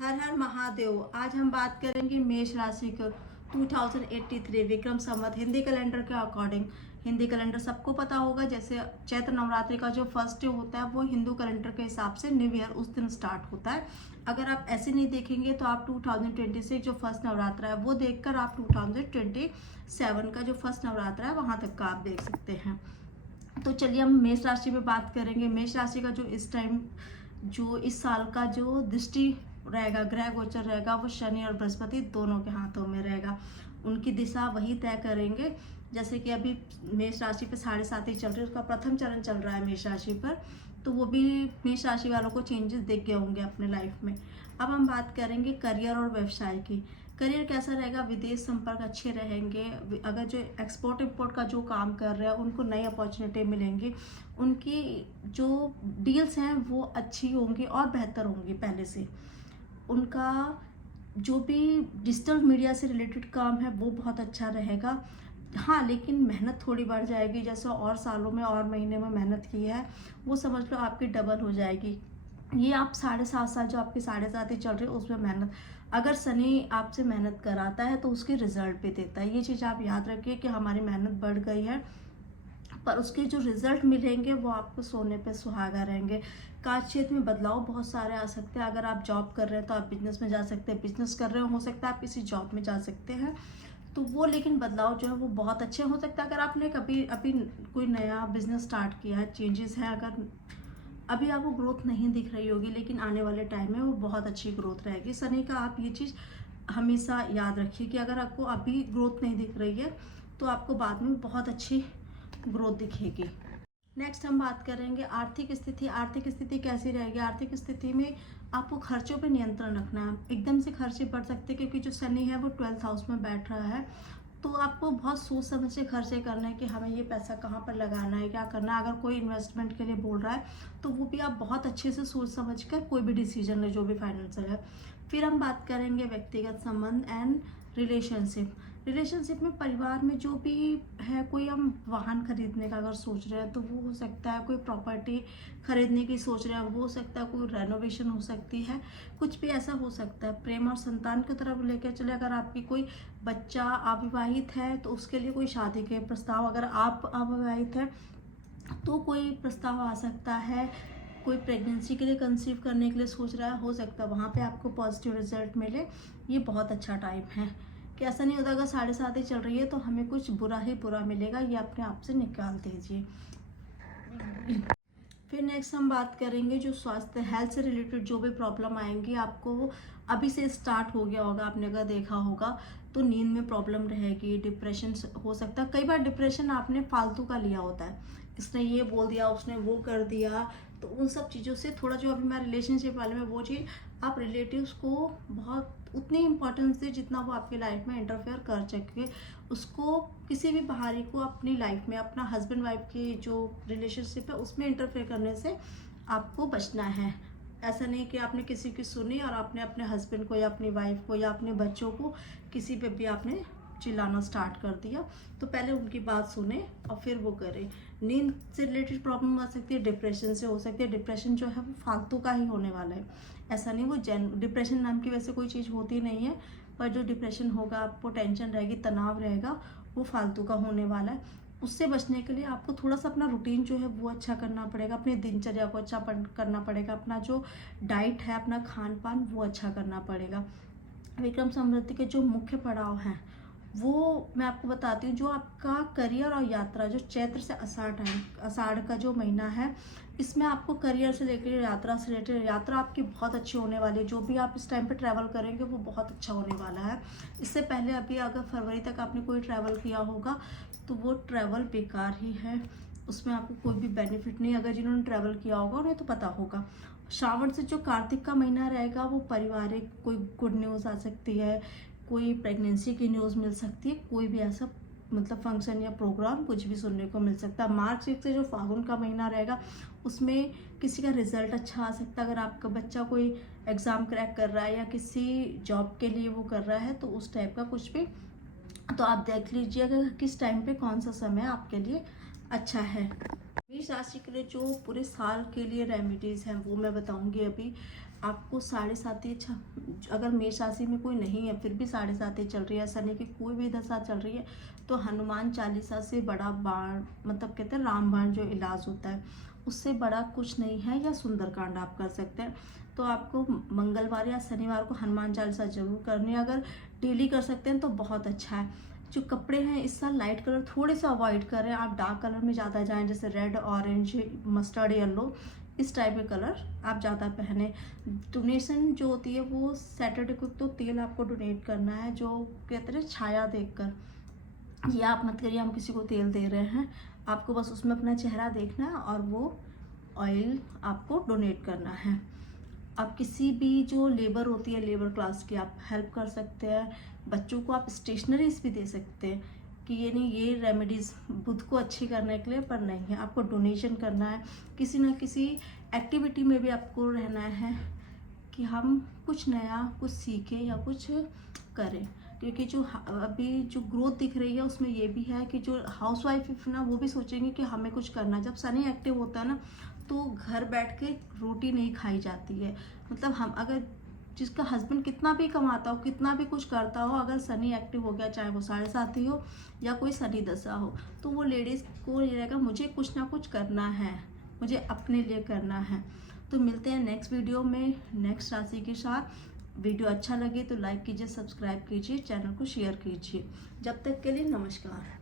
हर हर महादेव। आज हम बात करेंगे मेष राशि को 2083 विक्रम संवत हिंदी कैलेंडर के अकॉर्डिंग। हिंदी कैलेंडर सबको पता होगा, जैसे चैत्र नवरात्रि का जो फर्स्ट डे होता है वो हिंदू कैलेंडर के हिसाब से न्यू ईयर उस दिन स्टार्ट होता है। अगर आप ऐसे नहीं देखेंगे तो आप 2026 जो फर्स्ट नवरात्र है वो देखकर आप 2027 का जो फर्स्ट नवरात्र है वहां तक का आप देख सकते हैं। तो चलिए हम मेष राशि पे बात करेंगे। मेष राशि का जो इस टाइम जो इस साल का जो दृष्टि रहेगा, ग्रह गोचर रहेगा, वो शनि और बृहस्पति दोनों के हाथों में रहेगा। उनकी दिशा वही तय करेंगे। जैसे कि अभी मेष राशि पे 7.5 चल रही है, उसका प्रथम चरण चल रहा है मेष राशि पर, तो वो भी मेष राशि वालों को चेंजेस दिख गए होंगे अपने लाइफ में। अब हम बात करेंगे करियर और व्यवसाय की। करियर कैसा रहेगा? विदेश संपर्क अच्छे रहेंगे। अगर जो एक्सपोर्ट इम्पोर्ट का जो काम कर रहे हैं उनको नई अपॉर्चुनिटी मिलेंगी। उनकी जो डील्स हैं वो अच्छी होंगी और बेहतर होंगी पहले से। उनका जो भी डिजिटल मीडिया से रिलेटेड काम है वो बहुत अच्छा रहेगा। हाँ, लेकिन मेहनत थोड़ी बढ़ जाएगी। जैसे और सालों में और महीने में मेहनत की है वो समझ लो आपकी डबल हो जाएगी। ये आप 7.5 साल जो आपकी 7.5 ही चल रही है उसमें मेहनत, अगर शनि आपसे मेहनत कराता है तो उसके रिजल्ट भी देता है। ये चीज़ आप याद रखिए कि हमारी मेहनत बढ़ गई है पर उसके जो रिजल्ट मिलेंगे वो आपको सोने पे सुहागा रहेंगे। कार्य क्षेत्र में बदलाव बहुत सारे आ सकते हैं। अगर आप जॉब कर रहे हैं तो आप बिजनेस में जा सकते हैं, बिजनेस कर रहे हो सकता है आप किसी जॉब में जा सकते हैं। तो वो लेकिन बदलाव जो है वो बहुत अच्छे हो सकता है। अगर आपने कभी अभी कोई नया बिजनेस स्टार्ट किया है, चेंजेस है, अगर अभी आपको ग्रोथ नहीं दिख रही होगी लेकिन आने वाले टाइम में वो बहुत अच्छी ग्रोथ रहेगी। शनि का आप ये चीज़ हमेशा याद रखिए कि अगर आपको अभी ग्रोथ नहीं दिख रही है तो आपको बाद में बहुत अच्छी ग्रोथ दिखेगी। नेक्स्ट हम बात करेंगे आर्थिक स्थिति। आर्थिक स्थिति कैसी रहेगी? आर्थिक स्थिति में आपको खर्चों पे नियंत्रण रखना है। एकदम से खर्चे बढ़ सकते हैं क्योंकि जो शनि है वो 12th हाउस में बैठ रहा है, तो आपको बहुत सोच समझ के खर्चे करना है कि हमें ये पैसा कहाँ पर लगाना है, क्या करना है। अगर कोई इन्वेस्टमेंट के लिए बोल रहा है तो वो भी आप बहुत अच्छे से सोच समझ कर कोई भी डिसीजन ले जो भी फाइनेंशियल है। फिर हम बात करेंगे व्यक्तिगत संबंध एंड रिलेशनशिप। रिलेशनशिप में परिवार में जो भी है, कोई हम वाहन खरीदने का अगर सोच रहे हैं तो वो हो सकता है, कोई प्रॉपर्टी खरीदने की सोच रहे हैं वो हो सकता है, कोई रेनोवेशन हो सकती है, कुछ भी ऐसा हो सकता है। प्रेम और संतान की तरफ लेकर चले, अगर आपकी कोई बच्चा अविवाहित है तो उसके लिए कोई शादी के प्रस्ताव, अगर आप अविवाहित है तो कोई प्रस्ताव आ सकता है। कोई प्रेगनेंसी के लिए कंसीव करने के लिए सोच रहा है, हो सकता है वहाँ पे आपको पॉजिटिव रिजल्ट मिले। ये बहुत अच्छा टाइम है कि ऐसा नहीं होता अगर 7.5 ही चल रही है तो हमें कुछ बुरा ही बुरा मिलेगा, ये अपने आप से निकाल दीजिए। फिर नेक्स्ट हम बात करेंगे जो स्वास्थ्य हेल्थ से रिलेटेड जो भी प्रॉब्लम आएंगी आपको, अभी से स्टार्ट हो गया होगा, आपने अगर देखा होगा तो नींद में प्रॉब्लम रहेगी, डिप्रेशन हो सकता है। कई बार डिप्रेशन आपने फालतू का लिया होता है, इसने ये बोल दिया, उसने वो कर दिया, तो उन सब चीज़ों से थोड़ा, जो अभी मैं रिलेशनशिप वाले में वो चीज़ आप रिलेटिव्स को बहुत उतनी इम्पोर्टेंस दे जितना वो आपकी लाइफ में इंटरफेयर कर सके। उसको किसी भी बाहरी को अपनी लाइफ में, अपना हस्बैंड वाइफ की जो रिलेशनशिप है उसमें इंटरफेयर करने से आपको बचना है। ऐसा नहीं कि आपने किसी की सुनी और आपने अपने हस्बैंड को या अपनी वाइफ को या अपने बच्चों को किसी पे भी आपने चिल्लाना स्टार्ट कर दिया। तो पहले उनकी बात सुने और फिर वो करें। नींद से रिलेटेड प्रॉब्लम आ सकती है, डिप्रेशन से हो सकती है। डिप्रेशन जो है वो फालतू का ही होने वाला है, ऐसा नहीं वो डिप्रेशन नाम की वैसे कोई चीज़ होती नहीं है, पर जो डिप्रेशन होगा, आपको टेंशन रहेगी, तनाव रहेगा, वो फालतू का होने वाला है। उससे बचने के लिए आपको थोड़ा सा अपना रूटीन जो है वो अच्छा करना पड़ेगा, अपनी दिनचर्या को अच्छा करना पड़ेगा, अपना जो डाइट है, अपना खान पान वो अच्छा करना पड़ेगा। विक्रम समृद्धि के जो मुख्य पड़ाव हैं वो मैं आपको बताती हूँ। जो आपका करियर और यात्रा, जो चैत्र से आषाढ़ का जो महीना है, इसमें आपको करियर से लेकर यात्रा से रिलेटेड, यात्रा आपकी बहुत अच्छी होने वाली है। जो भी आप इस टाइम पे ट्रैवल करेंगे वो बहुत अच्छा होने वाला है। इससे पहले अभी अगर फरवरी तक आपने कोई ट्रैवल किया होगा तो वो ट्रैवल बेकार ही है, उसमें आपको कोई भी बेनिफिट नहीं। अगर जिन्होंने ट्रैवल किया होगा उन्हें तो पता होगा। श्रावण से जो कार्तिक का महीना रहेगा वो पारिवारिक कोई गुड न्यूज़ आ सकती है, कोई प्रेगनेंसी की न्यूज़ मिल सकती है, कोई भी ऐसा मतलब फंक्शन या प्रोग्राम कुछ भी सुनने को मिल सकता है। मार्च 1 से जो फागुन का महीना रहेगा उसमें किसी का रिजल्ट अच्छा आ सकता है। अगर आपका बच्चा कोई एग्ज़ाम क्रैक कर रहा है या किसी जॉब के लिए वो कर रहा है तो उस टाइप का कुछ भी, तो आप देख लीजिएगा किस टाइम पे कौन सा समय आपके लिए अच्छा है। मेष राशि के लिए जो पूरे साल के लिए रेमेडीज़ हैं वो मैं बताऊंगी अभी आपको। 7.5 अच्छा, अगर मेष राशि में कोई नहीं है फिर भी 7.5 चल रही है, शनि की कोई भी दशा चल रही है, तो हनुमान चालीसा से बड़ा बाण, मतलब कहते हैं रामबाण जो इलाज होता है उससे बड़ा कुछ नहीं है, या सुंदरकांड आप कर सकते हैं। तो आपको मंगलवार या शनिवार को हनुमान चालीसा जरूर करनी है। अगर डेली कर सकते हैं तो बहुत अच्छा है। जो कपड़े हैं इस साल लाइट कलर थोड़े से अवॉइड करें, आप डार्क कलर में ज़्यादा जाएं, जैसे रेड, ऑरेंज, मस्टर्ड, येलो, इस टाइप के कलर आप ज़्यादा पहने। डोनेशन जो होती है वो सैटरडे को तो तेल आपको डोनेट करना है, जो कहते हैं छाया देखकर, ये आप मत करिए हम किसी को तेल दे रहे हैं, आपको बस उसमें अपना चेहरा देखना है और वो ऑयल आपको डोनेट करना है। आप किसी भी जो लेबर होती है, लेबर क्लास की, आप हेल्प कर सकते हैं। बच्चों को आप स्टेशनरीज भी दे सकते हैं कि ये नहीं, ये रेमेडीज़ बुद्ध को अच्छी करने के लिए पर नहीं है, आपको डोनेशन करना है। किसी ना किसी एक्टिविटी में भी आपको रहना है कि हम कुछ नया कुछ सीखें या कुछ करें, क्योंकि जो अभी जो ग्रोथ दिख रही है उसमें ये भी है कि जो हाउस वाइफ ना वो भी सोचेंगे कि हमें कुछ करना है। जब शनि एक्टिव होता है ना तो घर बैठ के रोटी नहीं खाई जाती है। मतलब हम अगर जिसका हस्बैंड कितना भी कमाता हो, कितना भी कुछ करता हो, अगर शनि एक्टिव हो गया, चाहे वो 7.5 हो या कोई शनि दशा हो, तो वो लेडीज़ को ये रहेगा मुझे कुछ ना कुछ करना है, मुझे अपने लिए करना है। तो मिलते हैं नेक्स्ट वीडियो में नेक्स्ट राशि के साथ। वीडियो अच्छा लगे तो लाइक कीजिए, सब्सक्राइब कीजिए, चैनल को शेयर कीजिए। जब तक के लिए नमस्कार।